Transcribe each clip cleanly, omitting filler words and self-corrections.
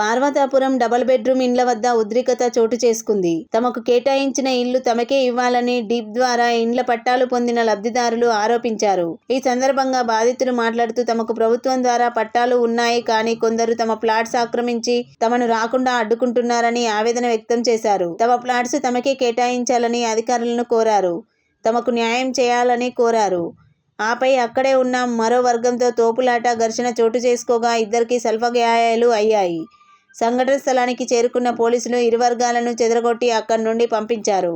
పార్వతాపురం double bedroom ఇండ్ల వద్ద ఉద్రిక్తత చోటు చేసుకుంది. తమకు కేటాయించిన ఇల్లు తమకే ఇవ్వాలని డిప్ ద్వారా ఇండ్ల పట్టాలు పొందిన లబ్ధిదారులు ఆరోపించారు. ఈ సందర్భంగా బాధితులు మాట్లాడుతూ తమకు ప్రభుత్వం ద్వారా పట్టాలు ఉన్నాయి కానీ కొందరు తమ ప్లాట్స్ ఆక్రమించి తమను రాకుండా అడ్డుకుంటున్నారని ఆవేదన వ్యక్తం చేశారు. తమ ప్లాట్స్ తమకే కేటాయించాలని అధికారులను కోరారు. తమకు న్యాయం చేయాలని కోరారు. ఆపై అక్కడే ఉన్న మరో వర్గంతో తోపులాట ఘర్షణ చోటు చేసుకోగా ఇద్దరికి స్వల్పగాయాలు అయ్యాయి. సంఘటన స్థలానికి చేరుకున్న పోలీసులు ఇరు వర్గాలను చెదరగొట్టి అక్కడి నుండి పంపించారు.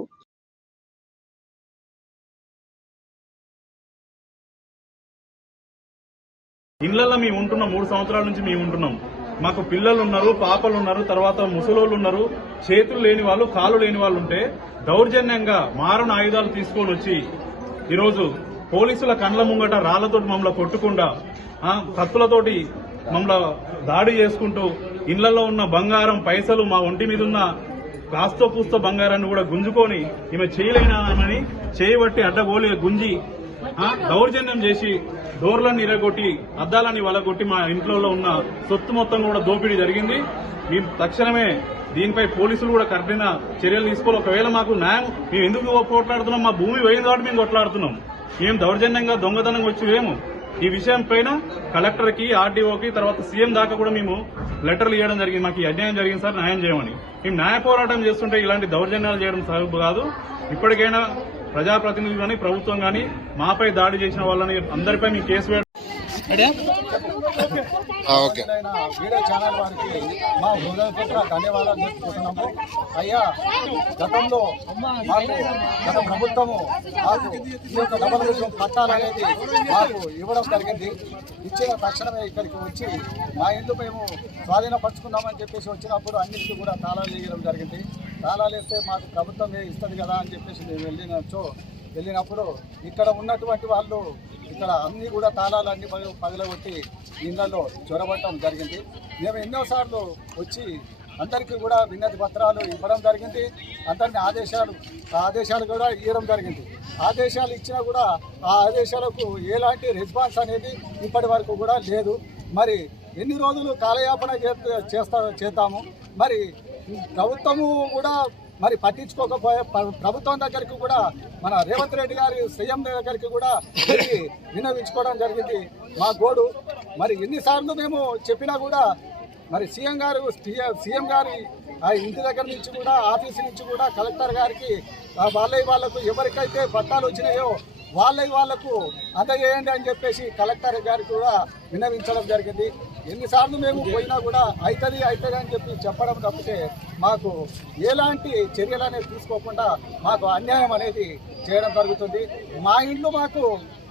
ఇళ్లలో మేము ఉంటున్నాం, 3 సంవత్సరాల నుంచి మేము ఉంటున్నాం. మాకు పిల్లలు ఉన్నారు, పాపలు ఉన్నారు, తర్వాత ముసలోళ్ళు ఉన్నారు. చేతులు లేని వాళ్ళు, కాళ్ళు లేని వాళ్ళు ఉంటే దౌర్జన్యంగా మారణ ఆయుధాలు తీసుకొని వచ్చి ఈరోజు పోలీసుల కండ్ల ముంగట రాళ్లతోటి మమ్మల్ని కొట్టకుండా కత్తులతోటి మమ్మల్ని దాడి చేసుకుంటూ ఇళ్లలో ఉన్న బంగారం పైసలు మా ఒంటి మీద ఉన్న కాస్తో పూస్తో బంగారాన్ని కూడా గుంజుకొని ఈమె చేయలేనామని చేయబట్టి అడ్డగోలి గుంజి దౌర్జన్యం చేసి డోర్లను ఇరగొట్టి అద్దాలని వలగొట్టి మా ఇంట్లో ఉన్న సొత్తు మొత్తం కూడా దోపిడీ జరిగింది. మేము తక్షణమే దీనిపై పోలీసులు కూడా కఠిన చర్యలు తీసుకోవాలి. ఒకవేళ మాకు న్యాయం మేము ఎందుకు పోట్లాడుతున్నాం, మా భూమి పోయిన కాబట్టి మేము కొట్లాడుతున్నాం. మేము దౌర్జన్యంగా దొంగతనంగా వచ్చి లేము. ఈ విషయం పైన కలెక్టర్కి, ఆర్డీఓకి, తర్వాత సీఎం దాకా కూడా మేము లెటర్లు ఇవ్వడం జరిగింది. మాకు ఈ అన్యాయం జరిగింది సార్, న్యాయం చేయమని. మేము న్యాయ పోరాటం చేస్తుంటే ఇలాంటి దౌర్జన్యాలు చేయడం సబబు కాదు. ఇప్పటికైనా ప్రజాప్రతినిధులు కానీ ప్రభుత్వం కానీ మాపై దాడి చేసిన వాళ్ళని అందరిపై మేము కేసు వేయడం. వీడియో ఛానల్ వారికి మా హృదయపూర్వక ధన్యవాదాలు తెలుపుకుంటున్నాము. అయ్యా, గతంలో మాకు గత ప్రభుత్వము మాకు ఈ యొక్క డబుల్ బెడ్రూమ్ పట్టాలనేది మాకు ఇవ్వడం జరిగింది. ఇచ్చిన తక్షణమే ఇక్కడికి వచ్చి మా ఇల్లు మేము స్వాధీనపరుచుకున్నామని చెప్పేసి వచ్చినప్పుడు అన్నింటికి కూడా తాళాలు వేయడం జరిగింది. తాళాలు వేస్తే మాకు ప్రభుత్వమే ఇస్తుంది కదా అని చెప్పేసి మేము వెళ్ళినప్పుడు ఇక్కడ ఉన్నటువంటి వాళ్ళు ఇక్కడ అన్నీ కూడా తాళాలన్నీ పగలగొట్టి ఇళ్లలో చొరబట్టడం జరిగింది. మేము ఎన్నోసార్లు వచ్చి అందరికీ కూడా విన్నతి పత్రాలు ఇవ్వడం జరిగింది. అందరినీ ఆదేశాలు కూడా ఇవ్వడం జరిగింది. ఆదేశాలు ఇచ్చినా కూడా ఆ ఆదేశాలకు ఎలాంటి రెస్పాన్స్ అనేది ఇప్పటి వరకు కూడా లేదు. మరి ఎన్ని రోజులు కాలయాపన చేద్దాము? మరి ప్రభుత్వము కూడా మరి పట్టించుకోకపోయే ప్రభుత్వం దగ్గరికి కూడా మన రేవంత్ రెడ్డి గారి సీఎం దగ్గరికి కూడా విన్నవించుకోవడం జరిగింది మా గోడు. మరి ఎన్నిసార్లు మేము చెప్పినా కూడా మరి సీఎం గారి ఆ ఇంటి దగ్గర నుంచి కూడా, ఆఫీసు నుంచి కూడా కలెక్టర్ గారికి వాళ్ళకు ఎవరికైతే పట్టాలు వచ్చినాయో వాళ్లకు అందజేయండి అని చెప్పేసి కలెక్టర్ గారికి కూడా విన్నవించడం జరిగింది. ఎన్నిసార్లు మేము పోయినా కూడా అవుతుంది అని చెప్పి చెప్పడం తప్పితే మాకు ఎలాంటి చర్యలు అనేది తీసుకోకుండా మాకు అన్యాయం అనేది చేయడం జరుగుతుంది. మా ఇండ్లు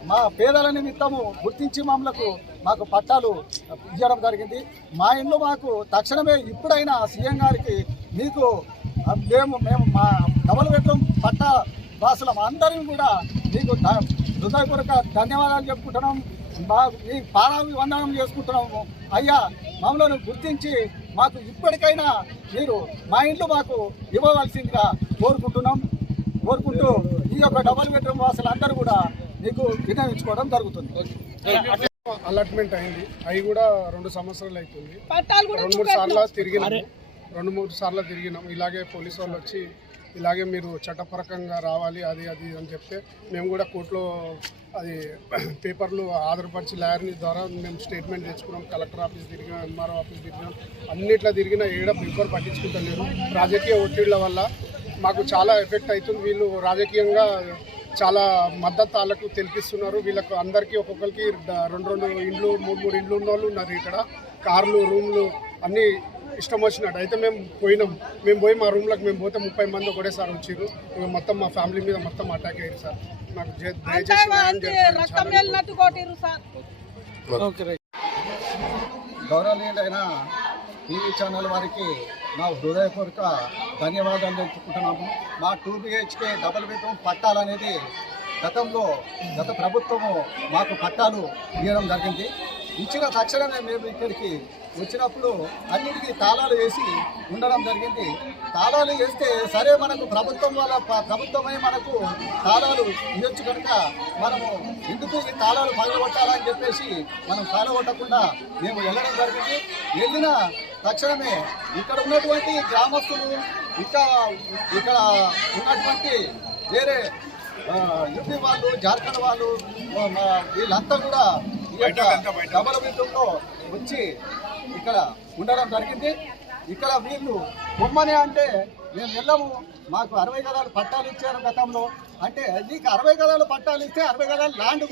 మా పేదల నిమిత్తము గుర్తించి మాకు పట్టాలు ఇవ్వడం జరిగింది. మా ఇండ్లు మాకు తక్షణమే ఇప్పుడైనా సీఎం గారికి మేము మా డబుల్ బెడ్రూమ్ పట్టా వాసులం అందరినీ కూడా మీకు హృదయపూర్వక ధన్యవాదాలు చెప్పుకుంటున్నాం. మీ పాదాభివందనం చేసుకుంటున్నాము. అయ్యా, మమ్మల్ని గుర్తించి మాకు ఇప్పటికైనా మీరు మా ఇంట్లో మాకు ఇవ్వవలసిందిగా కోరుకుంటూ ఈ యొక్క డబుల్ బెడ్రూమ్ వాసులు అందరూ కూడా మీకు విన్నవించుకోవడం జరుగుతుంది. అలాట్మెంట్ అయింది, అవి కూడా 2 సంవత్సరాలు అవుతుంది. 2-3 సార్లు తిరిగినాం. ఇలాగే పోలీసు వాళ్ళు వచ్చి ఇలాగే మీరు చట్టపరకంగా రావాలి అది అని చెప్తే మేము కూడా కోర్టులో అది పేపర్లు ఆధారపరిచి లాయర్ని ద్వారా మేము స్టేట్మెంట్ తెచ్చుకున్నాం. కలెక్టర్ ఆఫీస్ తిరిగినాం, ఎంఆర్ఓ ఆఫీస్ తిరిగినాం. అన్నిట్లో తిరిగినా పేపర్ పట్టించుకుంటలేరు. రాజకీయ ఒత్తిళ్ల వల్ల మాకు చాలా ఎఫెక్ట్ అవుతుంది. వీళ్ళు రాజకీయంగా చాలా మద్దతు వాళ్ళకు తెలిపిస్తున్నారు. వీళ్ళకు అందరికీ ఒక్కొక్కరికి 2 ఇండ్లు 3 ఇండ్లు ఉన్న వాళ్ళు ఉన్నారు. ఇక్కడ కార్లు, రూమ్లు అన్నీ ఇష్టం వచ్చినట్టు. అయితే మేము పోయి మా రూమ్లకు మేము పోతే 30 మంది ఒకటేసారి వచ్చారు. మొత్తం మా ఫ్యామిలీ మీద మొత్తం అటాక్ అయ్యారు సార్. నాకు దయచేసి గౌరవనీయులైన టీవీ ఛానల్ వారికి నా హృదయపూర్వక ధన్యవాదాలు తెలుపుకుంటున్నాము. మా 2 BHK డబుల్ బెడ్రూమ్ పట్టాలనేది గత ప్రభుత్వము మాకు పట్టాలు ఇవ్వడం జరిగింది. ఇచ్చిన తక్షణమే మేము ఇక్కడికి వచ్చినప్పుడు అన్నిటికీ తాళాలు వేసి ఉండడం జరిగింది. తాళాలు వేస్తే సరే మనకు ప్రభుత్వమే మనకు తాళాలు ఇవ్వచ్చు కనుక మనము ఎందుకు ఈ తాళాలు పగలగొట్టాలని చెప్పేసి మనం పగలగొట్టకుండా మేము వెళ్ళడం జరిగింది. వెళ్ళిన తక్షణమే ఇక్కడ ఉన్నటువంటి గ్రామస్తులు ఇక్కడ ఉన్నటువంటి వేరే యూపీ వాళ్ళు, జార్ఖండ్ వాళ్ళు వీళ్ళంతా కూడా ఈ యొక్క డబల్ బెడ్రూమ్లో వచ్చి ఇక్కడ ఉండడం జరిగింది. ఇక్కడ వీళ్ళు బొమ్మనే అంటే మేము వెళ్ళము, మాకు 60 గదాలు పట్టాలు ఇచ్చారు గతంలో. అంటే నీకు 60 గదాలు పట్టాలు ఇస్తే 60 గదాలు ల్యాండ్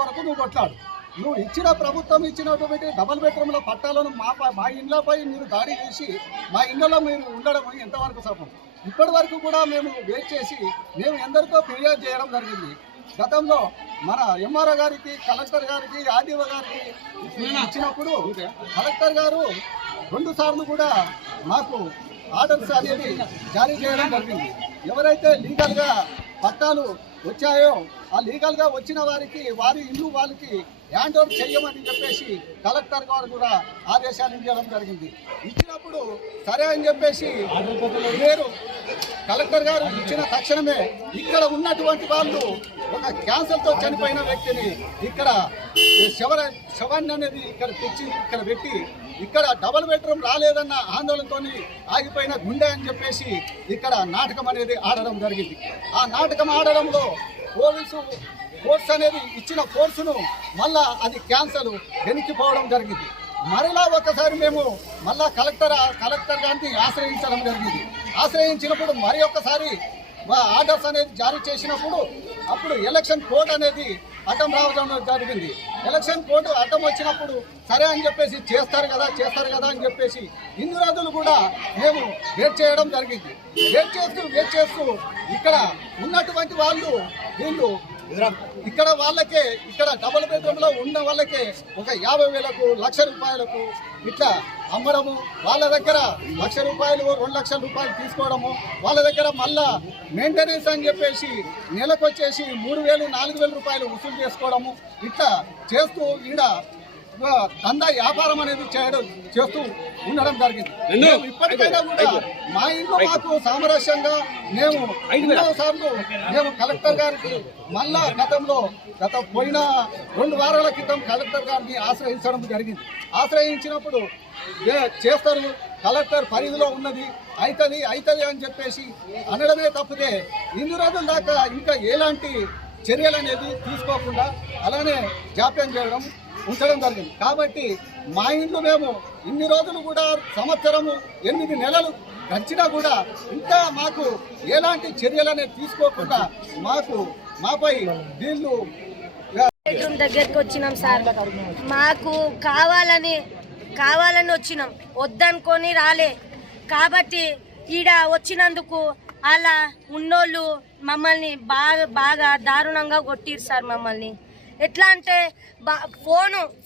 కొరకు నువ్వు కొట్లాడు. నువ్వు ఇచ్చిన ప్రభుత్వం ఇచ్చినటువంటి డబల్ బెడ్రూమ్ల పట్టాలను మా ఇళ్లపై మీరు దాడి చేసి మా ఇళ్లలో మీరు ఉండడం ఎంతవరకు సఫలం? ఇప్పటి వరకు కూడా మేము వెయిట్ చేసి మేము ఎందరికో ఫిర్యాదు చేయడం జరిగింది. గతంలో మన ఎంఆర్ఓ గారికి, కలెక్టర్ గారికి, ఆర్డీఓ గారికి ఇచ్చినప్పుడు కలెక్టర్ గారు 2 సార్లు కూడా మాకు ఆర్డర్స్ అనేది జారీ చేయడం జరిగింది. ఎవరైతే లీగల్గా పట్టాలు వచ్చాయో ఆ లీగల్గా వచ్చిన వారికి వారి ఇల్లు వాళ్ళకి హ్యాండ్ ఓవర్ చేయమని చెప్పేసి కలెక్టర్ గారు కూడా ఆదేశాలు ఇవ్వడం జరిగింది. ఇచ్చినప్పుడు సరే అని చెప్పేసి మీరు కలెక్టర్ గారు ఇచ్చిన తక్షణమే ఇక్కడ ఉన్నటువంటి వాళ్ళు ఒక క్యాన్సర్తో చనిపోయిన వ్యక్తిని ఇక్కడ శవాన్ని అనేది ఇక్కడ తెచ్చి ఇక్కడ పెట్టి ఇక్కడ డబల్ బెడ్రూమ్ రాలేదన్న ఆందోళనతో ఆగిపోయిన గుండె అని చెప్పేసి ఇక్కడ నాటకం అనేది ఆడడం జరిగింది. ఆ నాటకం ఆడడంలో ఫోర్స్ అనేది ఇచ్చిన ఫోర్సును మళ్ళా అది క్యాన్సల్ వెనక్కిపోవడం జరిగింది. మరలా ఒకసారి మేము మళ్ళా కలెక్టర్ గారిని ఆశ్రయించడం జరిగింది. ఆశ్రయించినప్పుడు మరి ఒక్కసారి ఆర్డర్స్ అనేది జారీ చేసినప్పుడు అప్పుడు ఎలక్షన్ కోడ్ అనేది అడ్డం రావడం జరిగింది. ఎలక్షన్ కోడ్ అడ్డం వచ్చినప్పుడు సరే అని చెప్పేసి చేస్తారు కదా అని చెప్పేసి ఇన్ని రోజులు కూడా మేము వెయిట్ చేయడం జరిగింది. వెయిట్ చేస్తూ ఇక్కడ ఉన్నటువంటి వీళ్ళు ఇక్కడ వాళ్ళకే ఇక్కడ డబుల్ బెడ్రూమ్లో ఉన్న వాళ్ళకే ఒక 50,000కు, ₹1,00,000 ఇట్లా అమ్మడము, వాళ్ళ దగ్గర ₹1,00,000, ₹2,00,000 తీసుకోవడము, వాళ్ళ దగ్గర మళ్ళా మెయింటెనెన్స్ అని చెప్పేసి నెలకొచ్చేసి ₹3,000, ₹4,000 వసూలు చేసుకోవడము, ఇట్లా చేస్తూ ఈడ దందా వ్యాపారం అనేది చేస్తూ ఉండడం జరిగింది. ఇప్పటికైనా కూడా మా ఇంట్లో మాకు సామరస్యంగా మేము ఎన్నోసార్లు మేము కలెక్టర్ గారికి మళ్ళా గత పోయిన 2 వారాల క్రితం కలెక్టర్ గారిని ఆశ్రయించడం జరిగింది. ఆశ్రయించినప్పుడు చేస్తారు, కలెక్టర్ పరిధిలో ఉన్నది, అవుతుంది అని చెప్పేసి అనడమే తప్పితే ఇన్ని రోజుల దాకా ఇంకా ఎలాంటి చర్యలు అనేది తీసుకోకుండా అలానే జాప్యం చేయడం ఉంచడం జరిగింది. కాబట్టి మా ఇంట్లో మేము ఇన్ని రోజులు కూడా సంవత్సరము 8 నెలలు గడిచినా కూడా ఇంకా మాకు ఎలాంటి చర్యలు అనేది తీసుకోకుండా మాపై వీళ్ళు బెడ్రూమ్ దగ్గరికి వచ్చినాం సార్. మాకు కావాలని వచ్చినాం, వద్దనుకొని రాలే. కాబట్టి ఈడ వచ్చినందుకు అలా ఉన్నోళ్ళు మమ్మల్ని బాగా దారుణంగా కొట్టిరు సార్. మమ్మల్ని ఎట్లా అంటే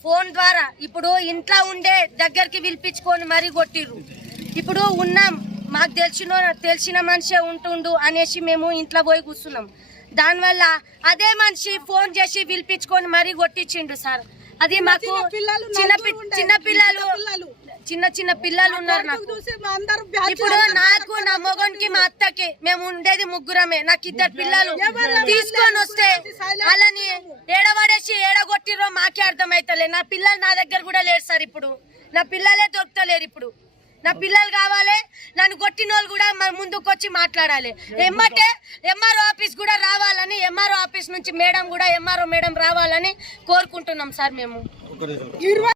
ఫోన్ ద్వారా ఇప్పుడు ఇంట్లో ఉండే దగ్గరికి పిలిపించుకొని మరీ కొట్టిర్రు. ఇప్పుడు ఉన్నాం, మాకు తెలిసిన మనిషే ఉంటుండు అనేసి మేము ఇంట్లో పోయి కూర్చున్నాం. దానివల్ల అదే మనిషి ఫోన్ చేసి పిలిపించుకొని మరీ కొట్టించిండు సార్. అది మాకు చిన్న పిల్లలు ఉన్నారు నాకు. ఇప్పుడు నాకు, నా మొగన్కి, మా అత్తకి, మేము ఉండేది ముగ్గురమే. నాకు 2 పిల్లలు తీసుకొని వస్తే అలాని ఏడవడేసి ఏడగొట్టిరో మాకే అర్థమైతలే. నా పిల్లలు నా దగ్గర కూడా లేరు సార్. ఇప్పుడు నా పిల్లలే దొరుకుతలేరు. ఇప్పుడు నా పిల్లలు కావాలి. నన్ను కొట్టిన వాళ్ళు కూడా ముందుకు వచ్చి మాట్లాడాలి. ఎమ్మటే ఎంఆర్ఓ ఆఫీస్ కూడా రావాలని, ఎంఆర్ఓ ఆఫీస్ నుంచి ఎంఆర్ఓ మేడం రావాలని కోరుకుంటున్నాం సార్ మేము.